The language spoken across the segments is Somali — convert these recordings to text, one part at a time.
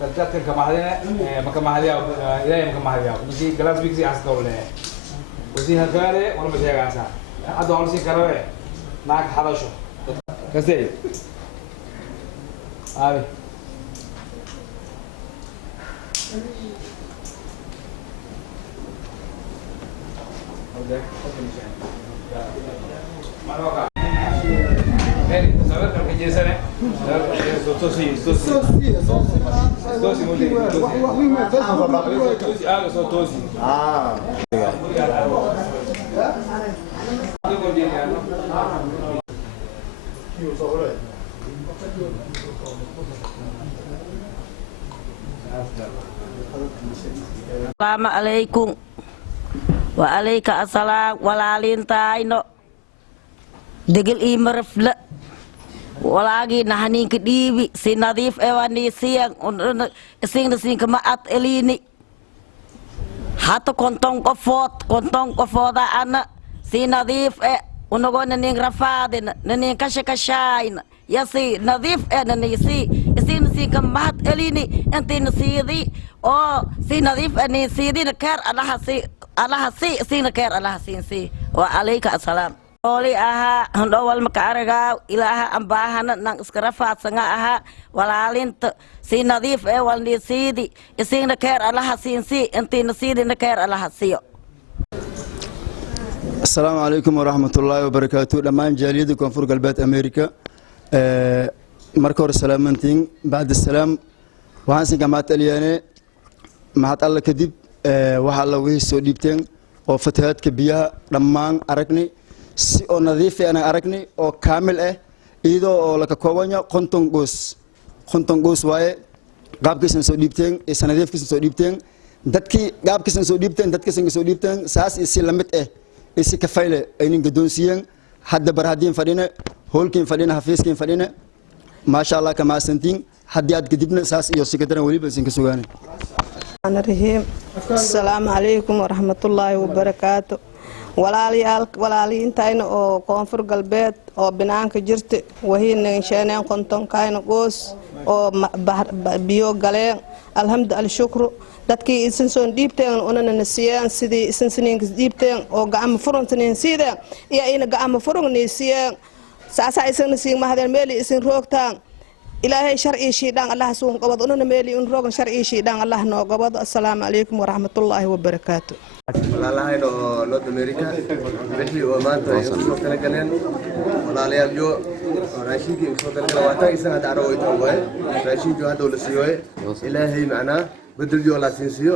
dadkan kamaxdina makamahdiya ilaahay makamahdiya misi galas bigsi asdawle wasi hagaare wala masheegaasa hadda wala si karawe naag hadasho kasay abi Manoka saber que jesane tosi Assalamu alaikum wa alayka assalam walaalintaayno degel imarfla walaagi nahaninka dhiibi si nadiif ewani siyan isingna sinka ma at elini hata konton qofooda ana si nadiif unagona ning rafaadina nanin kashakashayna yasi nadiif nanisi isingna sinka ma at elini intina siidi oo si nadiif ani siidina keer alaha si isingna keer alaha siinsi wa alayka assalam Oli aha handowal makaaraga ilaha ambahana nang iskarafaat sanga aha walaalinta si nadiif walni siidi isingna keer alaha siinsi intina siidina keer alaha siyo Assalamu alaikum warahmatullahi wabarakatuh dhamaan jaaliyada koonfur galbeed Amerika marka hore salaamantiin bacda salaam waxaan si gamaad aliyaane mahad alla kadib waxa la wixii soo dhiibteen oo fatahaadka biyaha dhammaan aragni si oo nadiif ah aragni oo kaamil ah iyadoo oo la ka koobanyo konton goos waaye qaabkiisan soo dhiibteen ee sanadiifkiisan soo dhiibteen dadkii qaabkiisan soo dhiibteen saas isi lamid ah isi ka fayle aynin gadoonsiyeen hadda barhadiin fadhina hoolkiin fadhina hafiiskiin fadhina maasha Allah kama santiin haddii aad kadibna saas iyo sikadaran waliba isin ka sugaanay Assalamu alaikum warahmatullahi wabarakatuh walaaliintayna oo koonfur galbeed oo binaanka jirta wahiina sheeneen konton kayna qoos oo biyo galeen alhamdu alshukru dadkii isin soo dhiibteen unana nasiyeen sidii isin siniinka dhiibteen oo gacmo furantiin sideen iyo ina gacmo furunniisiyeen saasa isin siin mahadeen meeli isin roogtaan ilaahay sharci shiidaan Allah suun qabad unana meeli un roogan sharci shiidaan Allah noo qabad assalaamu alaykum warahmatullahi wabarakatuh walaalahayna oo North America wixii oo maanta ay soo kala galeen walaalayaal jo raashinkii soo kala galeen waata isaga daro way tahay raashinkii hadda la siiyay ilaahay macna bedel jo la siinsiyo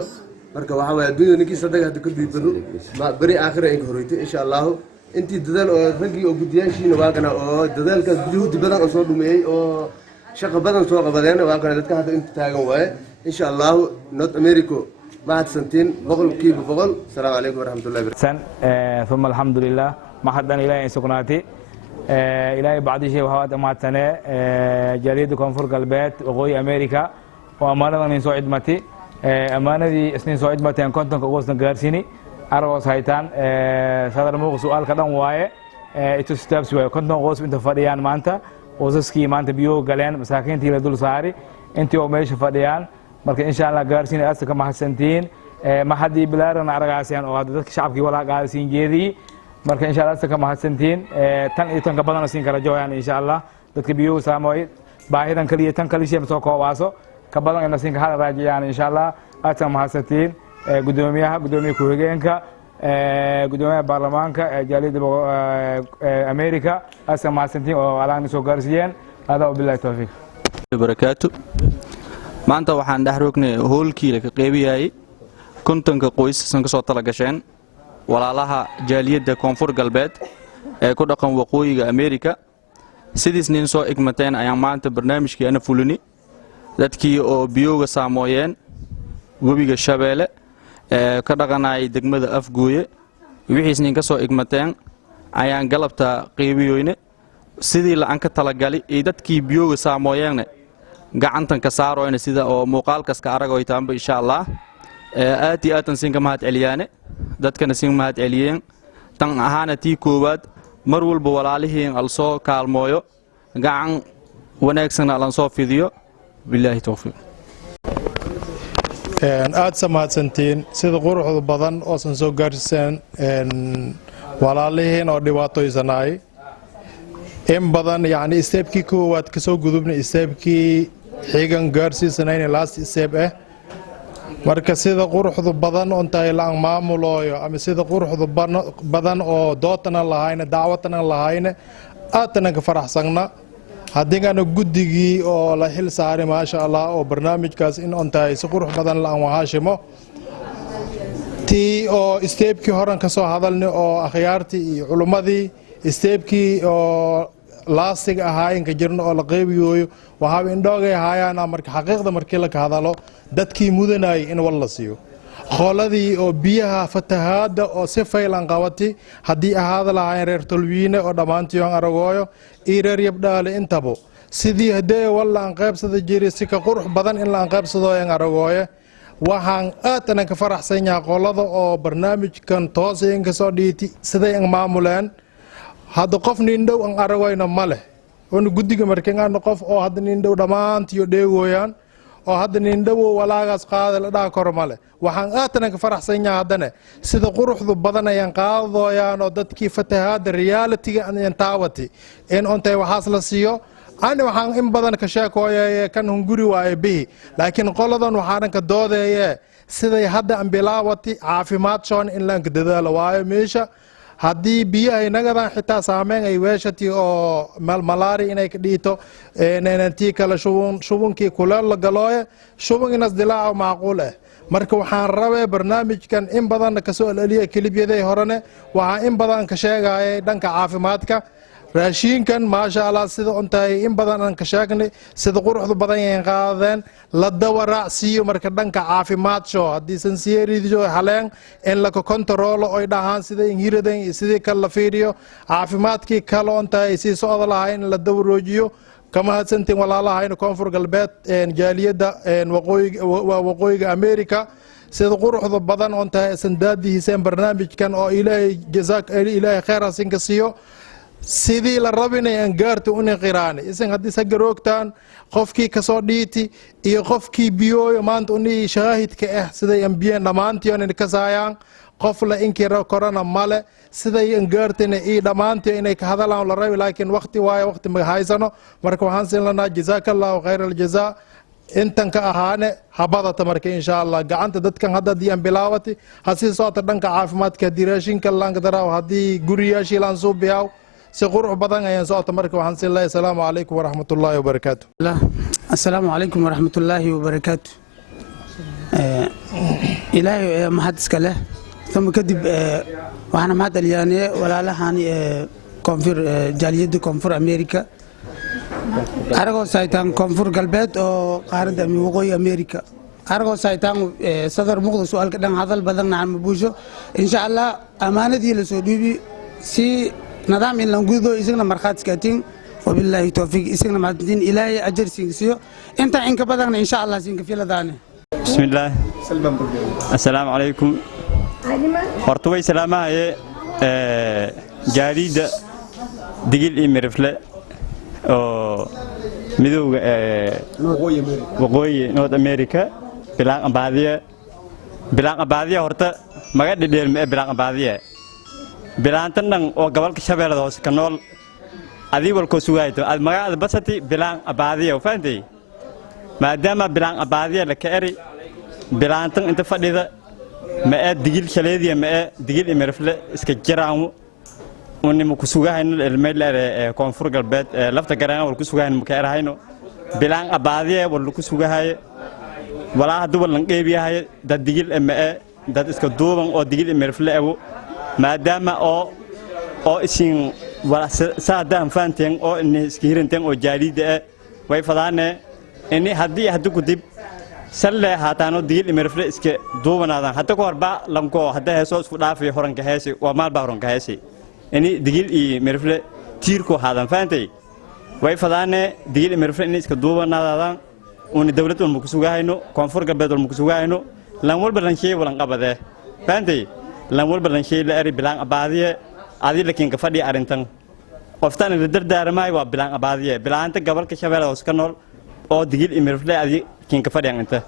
marka waxa way adduunka ninkii sadaga hadda ku diibado ma bari aakhira in horeyto insha Allah intii dadaal oo ragii oo gudiyaashiina waagana oo dadaalkaas guduhu badan oo soo dhumeeyay oo shaqo badan soo qabadeen waagana dadka hadda inta taagan way insha Allah North America بعد سنتين بقول كيف بقول السلام عليكم ورحمة الله وبركاته ثم الحمد لله ما حدا إلهي سكناتي إلهي بعد شيء وهوات أمات سنة جريد كونفور قلبات وغوي أمريكا وأمانة من سعيد متي أمانة دي سنين سعيد متي أن كنتم كقوسنا جارسيني أروس هايتان صدر موق سؤال كلام واي إتوستابس واي كنتم قوس أنت فريان مانتا وزسكي مانتا بيو قلين مساكين تيلا دول ساري أنت يوم إيش فريان marka insha Allah gaarsiin aasta ka mahadsantiin ma haddii bilaaran aragaaseen oo hadda dadka shacabkii walaa qaada siin jeediyey marka insha allah ka mahadsantiin tan iyo tan ka badan siin kala jooyaan insha allah dadka biyo saamooy baahidan kaliya tan kaliya soo koobaaso ka badan in siin ka hal raajiyaan insha allah aad mahadsantiin gudoomiyaha ku-xigeenka gudoomiyaha baarlamaanka jaaliyadda Amerika aad mahadsantiin oo alaan soo gaarsiiyeen hada billahi tawfiiq barakaatu maanta waxaan dhex roognay hoolkii la qeybiyay kontonka qoys san ka soo tala gasheen walaalaha jaaliyadda koonfur galbeed ee ku dhaqan waqooyiga Amerika sidiis nin soo igmateen ayaan maanta barnaamijkii ana fulini dadkii oo biyooga saamooyeen webiga Shabeelle ka dhaqanay degmada Afgooye wixiis nin ka soo igmateen ayaan galabta qeybiyoyne sidii la aan ka tala gali ee dadkii biyooga saamooyeen gacantan ka saarayna sida oo muuqaalkaas ka aragoy taanba insha Allah aad iyo aad siin ka mahad celiyaane dadkana siin mahad celiyeen tan ahaana tii koowaad mar walba walaalihiin al soo kaalmooyo gacan wanaagsan aan soo fidiyo billahi tawfiiq aad samahadsantiin sida quruxda badan oo san soo gaarsiiseen walaalihiin oo dhibaatooysanay in badan yani steepkii koowaad ka soo gudubnay steepkii xigan gaarsiisanayna last step marka sida quruxda badan oo inta la maamulooyo ama sida quruxda badan oo dootana lahayna dacwadana lahayna aadna ka faraxsana haddii guddigii oo la xil saaray ma sha Allah oo barnaamijkaas in ontay si qurux badan la waashimo tii oo steepkii horan ka soo hadalnay oo akhyaartii iyo culimadii steepkii oo laastig ahaayeen ka jirno oo la qeybiyo waxa indhoogay haayaan marka xaqiiqda markii la ka hadalo dadkii mudanay in wala siiyo qoladii oo biyaha fatahaada oo si faylan qabati hadii ahaada lahayn reer tolwiine oo dhamaantiyoon aragooyo reer yabdhaale intabo sidii hadee wala aan qaybsada jiray si ka qurux badan in la aan qaybsado aan aragooyo waxaan aadna ka faraxsan yahay qolada oo barnaamijkan tooseen ka soo dhiiti siday aan maamuleen hada qof nin dhow aan aragooyna male oo guddiga markii aan qof oo hada nin dhow dhamaantiyo dheegooyaan oo hada nin dhow walaagaas qaada la dhaha kor male waxaan aadna ka faraxsan yahay hadana sida quruxdu badan ayaan qaadooyaan oo dadkii fatahaada reality aan taawati in ontay waxaas la siiyo aan waxaan in badan ka sheekooyay kan hunguri waay bihi laakiin qoladan waxaan ka doodeeyay siday hadda aan bilaawati caafimaad shoon in la dadaalo waayo meesha haddii biyaha nagadan xitaa saameyn ay weeshati oo malaari inay ka dhiito inantii kala shubunkii kuleel la galooye shubun inas dilaaco macquul marka waxaan rabay barnaamijkan in badan ka soo alaliya kalibyada horane waxaan in badan ka sheegay dhanka caafimaadka raashinkan ma sha Allah sida ontay in badan aan ka sheegnay sida quruxda badan ay qaadeen la dawaracsiyo marka dhanka caafimaad soo hadii san siiriido haleen in la kontaroolo oo dhahaan sida ingiridan sidii kala fiiriyo caafimaadkii kala ontay si soo lahayn la dawaroojiyo kama hadsantiin walaalaha koonfur galbeed jaaliyadda waqooyiga Amerika sida quruxda badan ontay sandaadihiiseen barnaamijkan oo ilaahay khayr asin ka siiyo sidii la rabinay aan gaarto una qiraani isan hadii sagaroogtaan qofkii ka soo dhiiti iyo qofkii biyooyo maanta uni shaahidka siday aan biyo dhamaantii in ka saayaan qof la inkira corona male siday aan gaartayna dhamaantii inay ka hadalaan la rabay laakiin waqti waayo waqti ma haysano marka waxaan siin lanaa jazaakallahu khayral jazaa intan ka ahaane habada tamarka insha Allah gacanta dadkan hadda diyan bilaawati hasi soota dhanka caafimaadka diraashinka laanka daraaw hadii guriyaashii laan soo biyaw si qurux badan ayaan soo tamarka waxaan siin lahayn assalaamu alaykum waraxmatullaahi wabarakaatuh assalaamu alaykum waraxmatullaahi wabarakaatuh ilaahay mahad iska leh ثم كدب waxaan mahad celiyaanay walaalahan koonfur jaaliyadda koonfur Amerika aragoo saytaan koonfur galbeed oo qaaradda waqooyi Amerika aragoo saytaan sadar muqdis su'aalka dhan hadal badan aan mabuusho insha Allah amaanadii la soo dhiibi si nidaam in la gudo isagna marxaad iskaatiin wabillahi tawfiiq isagna mahadin ilaahay ajar siinsiyo inta in ka badan insha Allah siin ka filadaane bismillah assalaamu alaykum horta way salaamahaye jaaliyadda digil iyo mirifle oo midowga waqooyi North America bilaan baadiya bilaan abaadiya horta maga dhidheelme bilaan abaadiya bilaantan dhan oo gobolka shabeellada hoose ka nool adii walkoo sugayto ad magacaada basati bilaan abaadiya faantay maadaama bilaan abaadiya la ka eri bilaantan inta fadhida ma ee digil shaleediya ma ee digil imirfle iska jiraan unima ku sugahayno ilmeylere koonfur galbeed lafta garana wal ku sugahayno ma ka erahayno bilaan abaadiya wal ku sugahay walaa haduu walan qeybiyahay dad digil ma ee dad iska duuban oo digil imirfle awo maadaama oo isin wala saadaan faanteen oo in iska hiranteen oo jaalida way fadaane ini hadii ku dib salle haataano digil imirfle iska duubanaadaan hadda ka horba lanko hadda heeso isku dhaafay horanka heesi waa maal baa horanka heesi ini digil iyo imirfle tiirko haadan faantay way fadaane digil imirfle in iska duubanaadaan oo dawladdu ma ku sugahayno koonfur galbeed ma ku sugahayno lan walba lan shay walan qabade faantay lan walba lan shay la eri bilaan abaadiye adii laakiin ka fadhi arintan qoftaan la dardaarmay waa bilaan abaadiye bilaanta gobolka shabeellada hoose ka nool oo digil imirfle adii kiin ka fadhiyan inta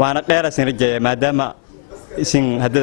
waana dheerasin rajay maadaama isin hadda